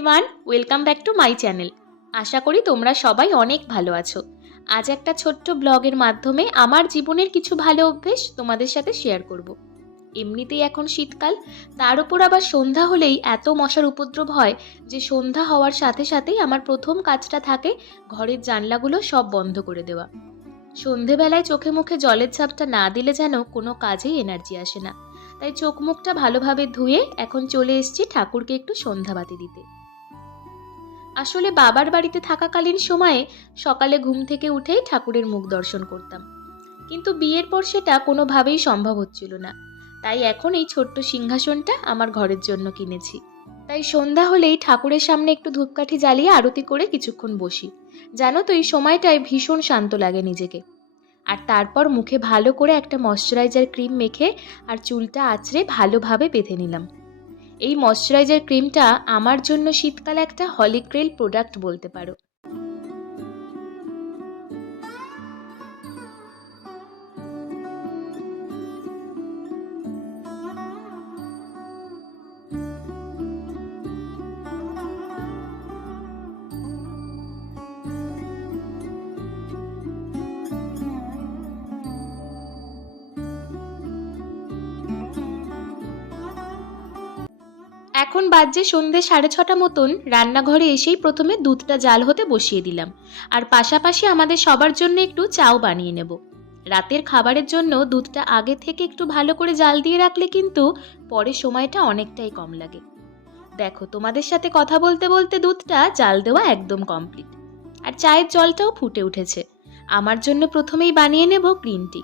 Everyone, welcome back to my channel. আশা করি তোমরা সবাই অনেক ভালো আছো। আজ একটা ছোট্ট ব্লগের মাধ্যমে আমার জীবনের কিছু ভালো অভ্যেস তোমাদের সাথে শেয়ার করব। এমনিতেই এখন শীতকাল, তার উপর আবার সন্ধ্যা হলেই এত মশার উপদ্রব হয় যে সন্ধ্যা হওয়ার সাথে সাথেই আমার প্রথম কাজটা থাকে ঘরের জানলাগুলো সব বন্ধ করে দেওয়া। সন্ধেবেলায় চোখে মুখে জলের ঝাপটা না দিলে যেন কোনো কাজেই এনার্জি আসে না। তাই চোখ মুখটা ভালোভাবে ধুয়ে এখন চলে এসেছি ঠাকুরকে একটু সন্ধ্যাবাতি দিতে। আসলে বাবার বাড়িতে থাকাকালীন সময়ে সকালে ঘুম থেকে উঠেই ঠাকুরের মুখ দর্শন করতাম, কিন্তু বিয়ের পর সেটা কোনোভাবেই সম্ভব হচ্ছিল না। তাই এখন এই ছোট্ট সিংহাসনটা আমার ঘরের জন্য কিনেছি। তাই সন্ধ্যা হলেই ঠাকুরের সামনে একটু ধূপকাঠি জ্বালিয়ে আরতি করে কিছুক্ষণ বসি। জানো তো, এই সময়টায় ভীষণ শান্ত লাগে নিজেকে। আর তারপর মুখে ভালো করে একটা ময়শ্চারাইজার ক্রিম মেখে আর চুলটা আঁচড়ে ভালোভাবে বেঁধে নিলাম। এই ময়শ্চারাইজার ক্রিমটা আমার জন্য শীতকালে একটা হলি গ্রেল প্রোডাক্ট বলতে পারো। এখন বাজে সন্ধ্যে 6:30 মতন। রান্নাঘরে এসেই প্রথমে দুধটা জাল হতে বসিয়ে দিলাম, আর পাশাপাশি আমাদের সবার জন্য একটু চাও বানিয়ে নেব। রাতের খাবারের জন্য দুধটা আগে থেকে একটু ভালো করে জাল দিয়ে রাখলে কিন্তু পরে সময়টা অনেকটাই কম লাগে। দেখো, তোমাদের সাথে কথা বলতে বলতে দুধটা জাল দেওয়া একদম কমপ্লিট, আর চায়ের জলটাও ফুটে উঠেছে। আমার জন্য প্রথমেই বানিয়ে নেব গ্রিন টি।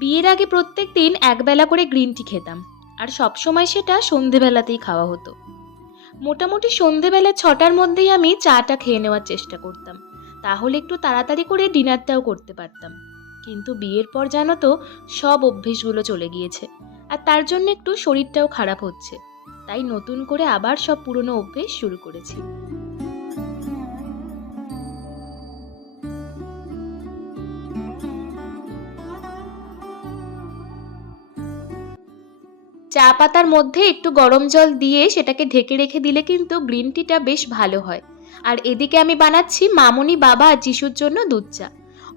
বিয়ের আগে প্রত্যেক দিন একবেলা করে গ্রিন টি খেতাম, আর সবসময় সেটা সন্ধেবেলাতেই খাওয়া হতো। মোটামুটি সন্ধেবেলা 6টার মধ্যেই আমি চাটা খেয়ে নেওয়ার চেষ্টা করতাম, তাহলে একটু তাড়াতাড়ি করে ডিনারটাও করতে পারতাম। কিন্তু বিয়ের পর জানো তো, সব অভ্যেসগুলো চলে গিয়েছে, আর তার জন্য একটু শরীরটাও খারাপ হচ্ছে। তাই নতুন করে আবার সব পুরনো অভ্যেস শুরু করেছি। চা পাতার মধ্যে একটু গরম জল দিয়ে সেটাকে ঢেকে রেখে দিলে কিন্তু গ্রিন টিটা বেশ ভালো হয়। আর এদিকে আমি বানাচ্ছি মামনি, বাবা আর যিশুর জন্য দুধ চা।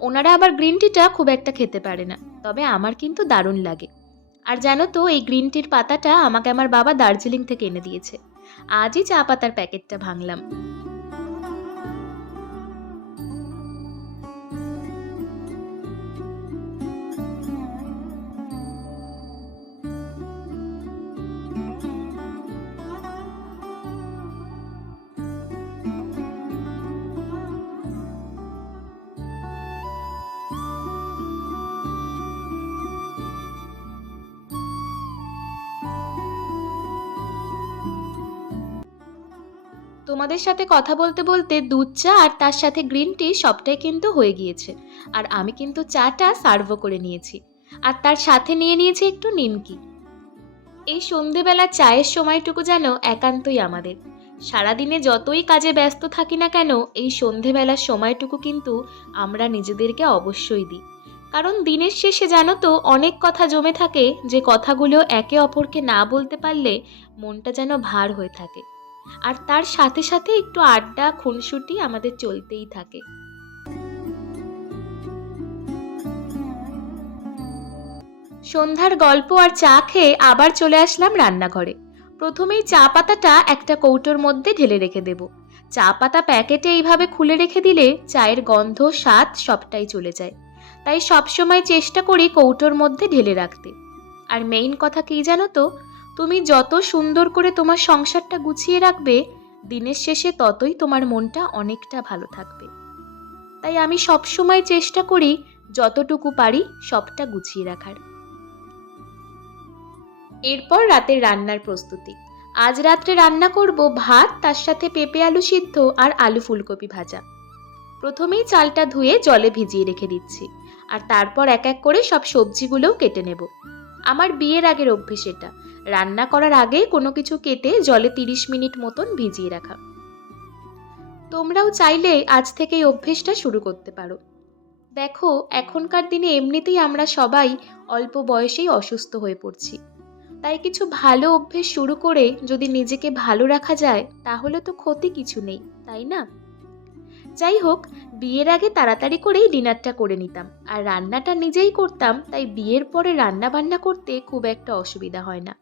ওনারা আবার গ্রিন টিটা খুব একটা খেতে পারে না, তবে আমার কিন্তু দারুণ লাগে। আর জানো তো, এই গ্রিন টির পাতাটা আমাকে আমার বাবা দার্জিলিং থেকে এনে দিয়েছে। আজই চা পাতার প্যাকেটটা ভাঙলাম। তোমাদের সাথে কথা বলতে বলতে দুধ চা আর তার সাথে গ্রিন টি সবটাই কিন্তু হয়ে গিয়েছে। আর আমি কিন্তু চাটা সার্ভও করে নিয়েছি, আর তার সাথে নিয়ে নিয়েছি একটু নিমকি। এই সন্ধেবেলা চায়ের সময়টুকু যেন একান্তই আমাদের। সারাদিনে যতই কাজে ব্যস্ত থাকি না কেন, এই সন্ধেবেলার সময়টুকু কিন্তু আমরা নিজেদেরকে অবশ্যই দিই। কারণ দিনের শেষে জানো তো, অনেক কথা জমে থাকে, যে কথাগুলো একে অপরকে না বলতে পারলে মনটা যেন ভার হয়ে থাকে। আর তার সাথে সাথে একটু আড্ডা খুনসুটি আমাদের চলতেই থাকে। সন্ধ্যার গল্প আর চা খেয়ে আবার চলে আসলাম রান্নাঘরে। প্রথমেই চা পাতাটা একটা কৌটোর মধ্যে ঢেলে রেখে দেব। চা পাতা প্যাকেটে এইভাবে খুলে রেখে দিলে চায়ের গন্ধ, স্বাদ সবটাই চলে যায়। তাই সবসময় চেষ্টা করি কৌটোর মধ্যে ঢেলে রাখতে। আর মেইন কথা কি জানো তো, তুমি যত সুন্দর করে তোমার সংসারটা গুছিয়ে রাখবে, দিনের শেষে ততই তোমার মনটা অনেকটা ভালো থাকবে। তাই আমি সবসময় চেষ্টা করি যতটুকু পারি সবটা গুছিয়ে রাখার। এরপর রাতের রান্নার প্রস্তুতি। আজ রাত্রে রান্না করব ভাত, তার সাথে পেঁপে আলু সিদ্ধ আর আলু ফুলকপি ভাজা। প্রথমেই চালটা ধুয়ে জলে ভিজিয়ে রেখে দিচ্ছি, আর তারপর এক এক করে সব সবজিগুলোও কেটে নেব। আমার বিয়ের আগের অভ্যেস এটা, রান্না করার আগে কোনো কিছু কেটে জলে 30 মিনিট মতন ভিজিয়ে রাখা। তোমরাও চাইলে আজ থেকে এই অভ্যেসটা শুরু করতে পারো। দেখো, এখনকার দিনে এমনিতেই আমরা সবাই অল্প বয়সেই অসুস্থ হয়ে পড়ছি। তাই কিছু ভালো অভ্যেস শুরু করে যদি নিজেকে ভালো রাখা যায় তাহলে তো ক্ষতি কিছু নেই, তাই না? যাই হোক, বিয়ের আগে তাড়াতাড়ি করেই ডিনারটা করে নিতাম আর রান্নাটা নিজেই করতাম, তাই বিয়ের পরে রান্না বান্না করতে খুব একটা অসুবিধা হয় না।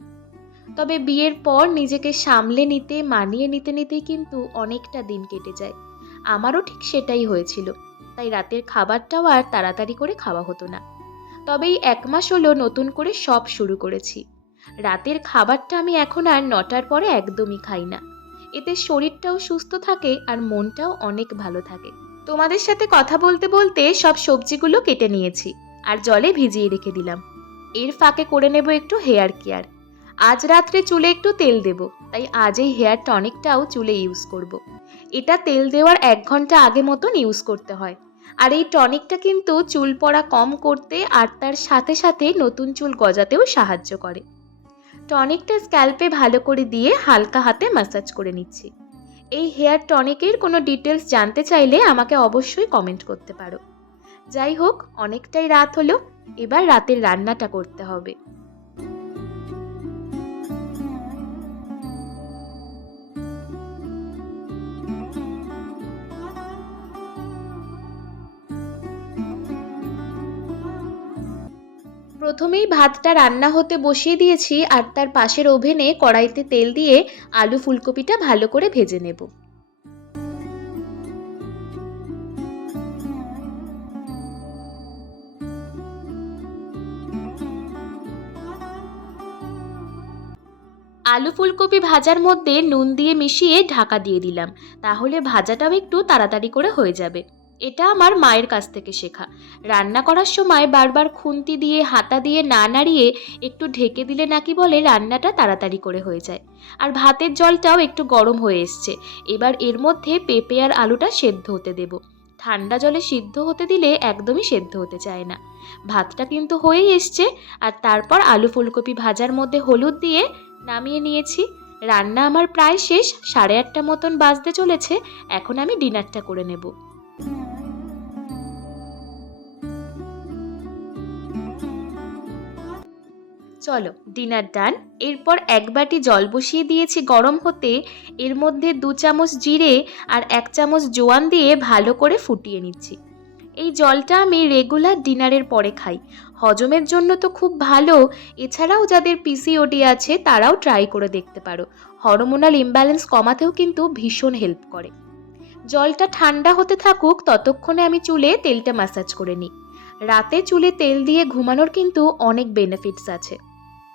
তবে বিয়ের পর নিজেকে সামলে নিতে মানিয়ে নিতে নিতেই কিন্তু অনেকটা দিন কেটে যায়। আমারও ঠিক সেটাই হয়েছিল। তাই রাতের খাবারটাও আর তাড়াতাড়ি করে খাওয়া হতো না। তবে এই ১ মাস হলো নতুন করে সব শুরু করেছি। রাতের খাবারটা আমি এখন আর ৯টার পরে একদমই খাই না। এতে শরীরটাও সুস্থ থাকে আর মনটাও অনেক ভালো থাকে। তোমাদের সাথে কথা বলতে বলতে সব সবজিগুলো কেটে নিয়েছি আর জলে ভিজিয়ে রেখে দিলাম। এর ফাঁকে করে নেব একটু হেয়ার কেয়ার। আজ রাত্রে চুলে একটু তেল দেব, তাই আজ এই হেয়ার টনিকটাও চুলে ইউজ করব। এটা তেল দেওয়ার ১ ঘন্টা আগে মতন ইউজ করতে হয়। আর এই টনিকটা কিন্তু চুল পড়া কম করতে আর তার সাথে সাথে নতুন চুল গজাতেও সাহায্য করে। টনিকটা স্ক্যাল্পে ভালো করে দিয়ে হালকা হাতে ম্যাসাজ করে নিচ্ছি। এই হেয়ার টনিকের কোনো ডিটেলস জানতে চাইলে আমাকে অবশ্যই কমেন্ট করতে পারো। যাই হোক, অনেকটাই রাত হলো, এবার রাতের রান্নাটা করতে হবে। প্রথমেই ভাতটা রান্না হতে বসিয়ে দিয়েছি আর তার পাশের ওভেনে কড়াইতে তেল দিয়ে আলু ফুলকপিটা ভালো করে ভেজে নেব। আলু ফুলকপি ভাজার মধ্যে নুন দিয়ে মিশিয়ে ঢাকা দিয়ে দিলাম, তাহলে ভাজাটাও একটু তাড়াতাড়ি করে হয়ে যাবে। এটা আমার মায়ের কাছ থেকে শেখা। রান্না করার সময় বারবার খুন্তি দিয়ে হাতা দিয়ে না নাড়িয়ে একটু ঢেকে দিলে নাকি বলে রান্নাটা তাড়াতাড়ি করে হয়ে যায়। আর ভাতের জলটাও একটু গরম হয়ে এসছে। এবার এর মধ্যে পেঁপে আর আলুটা সেদ্ধ হতে দেব। ঠান্ডা জলে সিদ্ধ হতে দিলে একদমই সেদ্ধ হতে চায় না। ভাতটা কিন্তু হয়েই এসছে। আর তারপর আলু ফুলকপি ভাজার মধ্যে হলুদ দিয়ে নামিয়ে নিয়েছি। রান্না আমার প্রায় শেষ, 8:30 মতন বাজতে চলেছে। এখন আমি ডিনারটা করে নেব। চলো, ডিনার ডান। এরপর ১ বাটি জল বসিয়ে দিয়েছি গরম হতে। এর মধ্যে ২ চামচ জিরে আর ১ চামচ জোয়ান দিয়ে ভালো করে ফুটিয়ে নিচ্ছি। এই জলটা আমি রেগুলার ডিনারের পরে খাই। হজমের জন্য তো খুব ভালো। এছাড়াও যাদের পিসিওডি আছে তারাও ট্রাই করে দেখতে পারো। হরমোনাল ইমব্যালেন্স কমাতেও কিন্তু ভীষণ হেল্প করে। জলটা ঠান্ডা হতে থাকুক, ততক্ষণে আমি চুলে তেলটা ম্যাসাজ করে নিই। রাতে চুলে তেল দিয়ে ঘুমানোর কিন্তু অনেক বেনিফিটস আছে।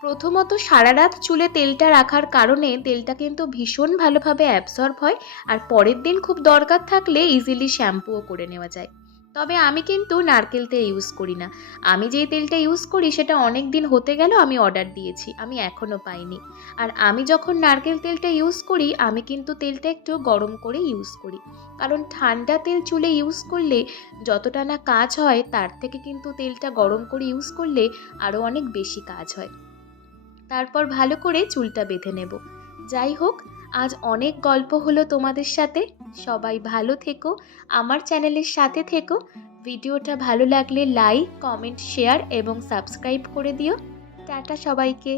প্রথমত, সারা রাত চুলে তেলটা রাখার কারণে তেলটা কিন্তু ভীষণ ভালোভাবে অ্যাবসর্ব হয় আর পরের দিন খুব দরকার থাকলে ইজিলি শ্যাম্পুও করে নেওয়া যায়। তবে আমি কিন্তু নারকেল তেল ইউজ করি না। আমি যেই তেলটা ইউজ করি সেটা অনেক দিন হতে গেল আমি অর্ডার দিয়েছি, আমি এখনও পাইনি। আর আমি যখন নারকেল তেলটা ইউজ করি আমি কিন্তু তেলটা একটু গরম করে ইউজ করি, কারণ ঠান্ডা তেল চুলে ইউজ করলে যতটা না কাজ হয় তার থেকে কিন্তু তেলটা গরম করে ইউজ করলে আরও অনেক বেশি কাজ হয়। তারপর ভালো করে চুলটা বেঁধে নেব। যাই হোক, আজ অনেক গল্প হলো তোমাদের সাথে। সবাই ভালো থেকো, আমার চ্যানেলের সাথে থেকো। ভিডিওটা ভালো লাগলে লাইক, কমেন্ট, শেয়ার এবং সাবস্ক্রাইব করে দিও। টাটা সবাইকে।